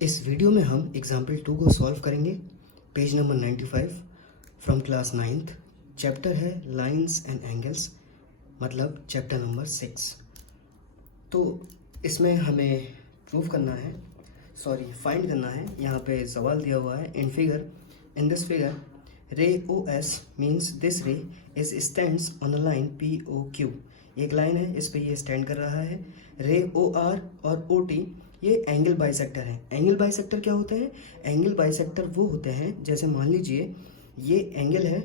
इस वीडियो में हम एग्जाम्पल 2 को सॉल्व करेंगे। Page number 95 from class 9th। Chapter है लाइंस एंड एंगल्स, मतलब चैप्टर नंबर 6। तो इसमें हमें प्रूव करना है, फाइंड करना है। यहाँ पे सवाल दिया हुआ है इन this figure ray O S means this ray is stands on the line P O Q. एक लाइन है, इस पे ये स्टैंड कर रहा है। रे ओ आर और ओ टी ये एंगल बाइसेक्टर है। एंगल बाइसेक्टर क्या होते हैं? एंगल बाइसेक्टर वो होते हैं, जैसे मान लीजिए ये एंगल है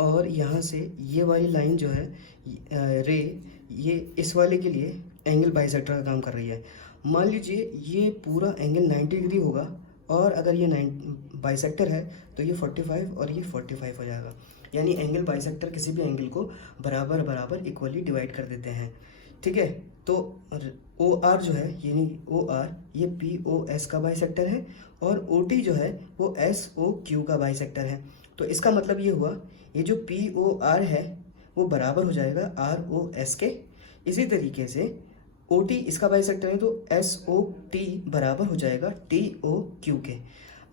और यहाँ से ये वाली लाइन जो है रे, ये इस वाले के लिए एंगल बाइसेक्टर का काम कर रही है। मान लीजिए ये पूरा एंगल 90 डिग्री होगा और अगर ये बाइसेक्टर है तो ये 45 और ये 45 हो जाएगा। यानी एंगल बाइसेक्टर किसी भी एंगल को बराबर बराबर इक्वली डिवाइड कर देते हैं। ठीक है, तो ओ आर जो है, यानी ओ आर ये पी ओ एस का बाइसेक्टर है और ओ टी जो है वो एस ओ क्यू का बाइसेक्टर है। तो इसका मतलब ये हुआ, ये जो पी ओ आर है वो बराबर हो जाएगा आर ओ एस के। इसी तरीके से ओ टी इसका बाइसेक्टर है तो एस ओ टी बराबर हो जाएगा टी ओ क्यू के।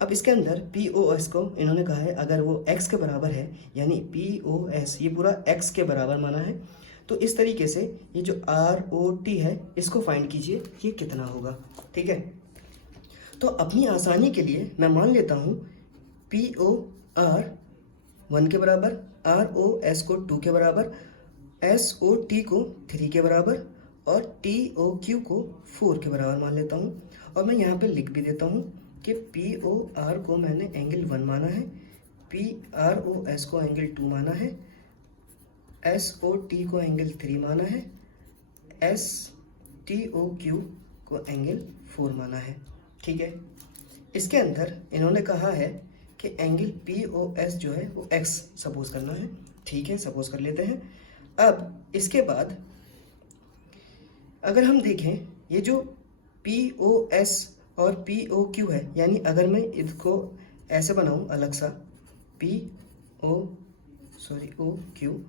अब इसके अंदर पी ओ एस को इन्होंने कहा है अगर वो एक्स के बराबर है, यानी पी ओ एस ये पूरा एक्स के बराबर माना है। तो इस तरीके से ये जो आर ओ टी है इसको फाइंड कीजिए, ये कितना होगा। ठीक है, तो अपनी आसानी के लिए मैं मान लेता हूँ पी ओ आर 1 के बराबर, आर ओ एस को 2 के बराबर, एस ओ टी को 3 के बराबर और टी ओ क्यू को 4 के बराबर मान लेता हूँ। और मैं यहाँ पे लिख भी देता हूँ कि पी ओ आर को मैंने एंगल 1 माना है, पी आर ओ एस को एंगल 2 माना है, एस ओ टी को एंगल 3 माना है, एस टी ओ क्यू को एंगल 4 माना है। ठीक है, इसके अंदर इन्होंने कहा है कि एंगल पी ओ एस जो है वो एक्स सपोज करना है। ठीक है, सपोज कर लेते हैं। अब इसके बाद अगर हम देखें ये जो पी ओ एस और पी ओ क्यू है, यानी अगर मैं इसको ऐसे बनाऊं अलग सा पी ओ क्यू,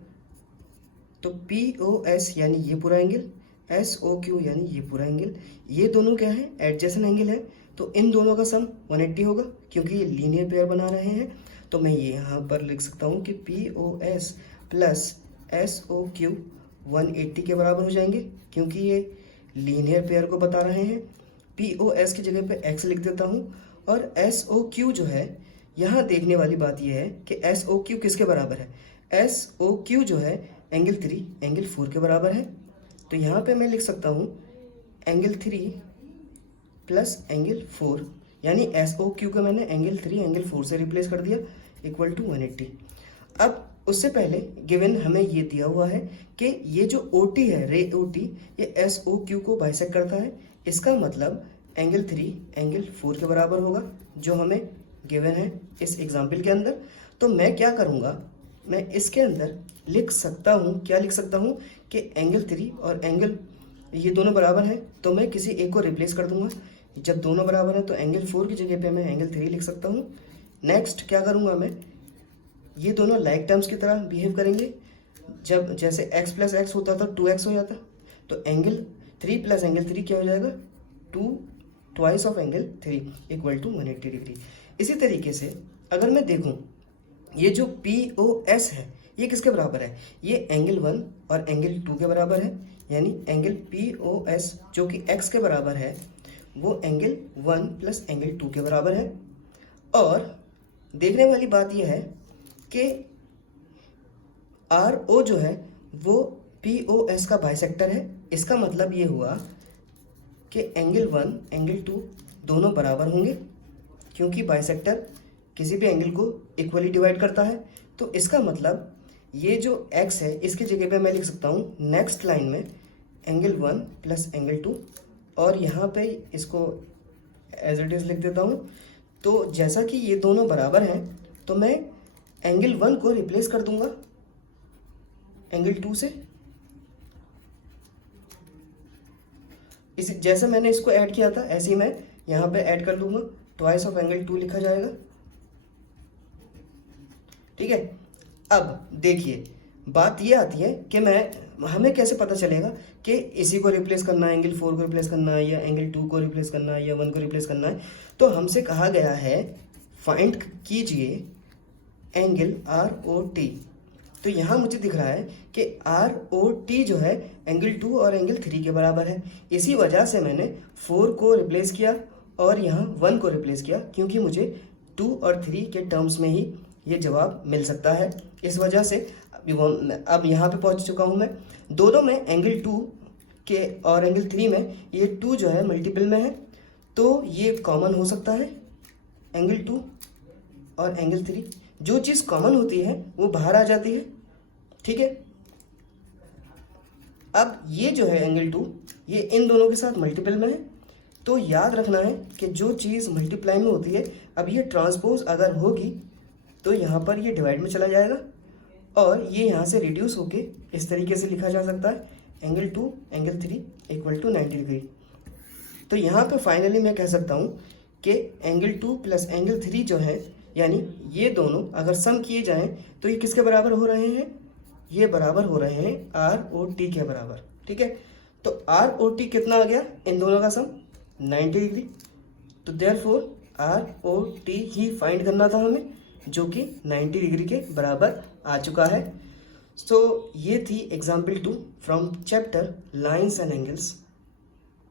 तो पी ओ एस यानी ये पूरा एंगल, एस ओ क्यू यानी ये पूरा एंगल, ये दोनों क्या है? एडजेसेंट एंगल है। तो इन दोनों का सम 180 होगा क्योंकि ये लीनियर पेयर बना रहे हैं। तो मैं ये यहाँ पर लिख सकता हूँ कि P O S plus S O Q 180 के बराबर हो जाएंगे क्योंकि ये लीनियर पेयर को बता रहे हैं। पी ओ एस की जगह पे एक्स लिख देता हूँ और एस ओ क्यू जो है, यहाँ देखने वाली बात यह है कि एस ओ क्यू किसके बराबर है? एस ओ क्यू जो है एंगल 3 एंगल 4 के बराबर है। तो यहाँ पे मैं लिख सकता हूँ एंगल 3 प्लस एंगल 4, यानी एस ओ क्यू को मैंने एंगल 3 एंगल 4 से रिप्लेस कर दिया इक्वल टू 180। अब उससे पहले गिवन हमें ये दिया हुआ है कि ये जो ओ टी है, रे ओ टी, ये एस ओ क्यू को बाइसेक्ट करता है। इसका मतलब एंगल 3 एंगल 4 के बराबर होगा जो हमें गिवन है इस एग्जाम्पल के अंदर। तो मैं क्या करूँगा, मैं इसके अंदर लिख सकता हूँ, क्या लिख सकता हूँ कि एंगल 3 और एंगल ये दोनों बराबर हैं तो मैं किसी एक को रिप्लेस कर दूंगा। जब दोनों बराबर हैं तो एंगल 4 की जगह पे मैं एंगल 3 लिख सकता हूँ। नेक्स्ट क्या करूँगा मैं, ये दोनों लाइक टर्म्स की तरह बिहेव करेंगे। जब जैसे x प्लस एक्स होता था 2x हो जाता, तो एंगल 3 प्लस एंगल 3 क्या हो जाएगा? 2 twice of angle 3 equal to 180 degree. इसी तरीके से अगर मैं देखूं ये जो पी ओ एस है ये किसके बराबर है? ये एंगल 1 और एंगल 2 के बराबर है, यानी एंगल पी ओ एस जो कि x के बराबर है वो एंगल 1 प्लस एंगल 2 के बराबर है। और देखने वाली बात यह है कि आर ओ जो है वो पी ओ एस का बाइसेक्टर है। इसका मतलब ये हुआ कि एंगल 1 एंगल 2 दोनों बराबर होंगे क्योंकि बाइसेक्टर किसी भी एंगल को इक्वली डिवाइड करता है। तो इसका मतलब ये जो x है इसकी जगह पे मैं लिख सकता हूँ नेक्स्ट लाइन में एंगल 1 प्लस एंगल 2 और यहाँ पे इसको एज इट इज़ लिख देता हूँ। तो जैसा कि ये दोनों बराबर हैं तो मैं एंगल 1 को रिप्लेस कर दूंगा एंगल 2 से। इस जैसे मैंने इसको ऐड किया था ऐसे ही मैं यहाँ पे ऐड कर दूंगा, ट्वाइस ऑफ एंगल 2 लिखा जाएगा। ठीक है, अब देखिए बात ये आती है कि हमें कैसे पता चलेगा कि इसी को रिप्लेस करना है, एंगल 4 को रिप्लेस करना है, या एंगल 2 को रिप्लेस करना है, या 1 को रिप्लेस करना है। तो हमसे कहा गया है फाइंड कीजिए एंगल आर ओ टी। तो यहाँ मुझे दिख रहा है कि आर ओ टी जो है एंगल 2 और एंगल 3 के बराबर है। इसी वजह से मैंने 4 को रिप्लेस किया और यहाँ 1 को रिप्लेस किया, क्योंकि मुझे 2 और 3 के टर्म्स में ही ये जवाब मिल सकता है। इस वजह से अब यहाँ पे पहुँच चुका हूँ मैं। दोनों में एंगल 2 के और एंगल 3 में ये 2 जो है मल्टीपल में है, तो ये कॉमन हो सकता है एंगल 2 और एंगल 3। जो चीज़ कॉमन होती है वो बाहर आ जाती है, ठीक है। अब ये जो है एंगल 2, ये इन दोनों के साथ मल्टीपल में है, तो याद रखना है कि जो चीज़ मल्टीप्लाई में होती है, अब ये ट्रांसपोज अगर होगी तो यहाँ पर ये डिवाइड में चला जाएगा और ये यहाँ से रिड्यूस होके इस तरीके से लिखा जा सकता है angle 2 angle 3 equal to 90 degree. तो यहाँ पे फाइनली मैं कह सकता हूँ कि एंगल 2 प्लस एंगल 3 जो है, यानी ये दोनों अगर सम किए जाएं तो ये किसके बराबर हो रहे हैं? ये बराबर हो रहे हैं आर ओ टी के बराबर, ठीक है। तो आर ओ टी कितना आ गया? इन दोनों का सम 90 डिग्री। तो देयरफॉर आर ओ टी ही फाइंड करना था हमें, जो कि 90 डिग्री के बराबर आ चुका है। सो ये थी example 2 from chapter lines and angles.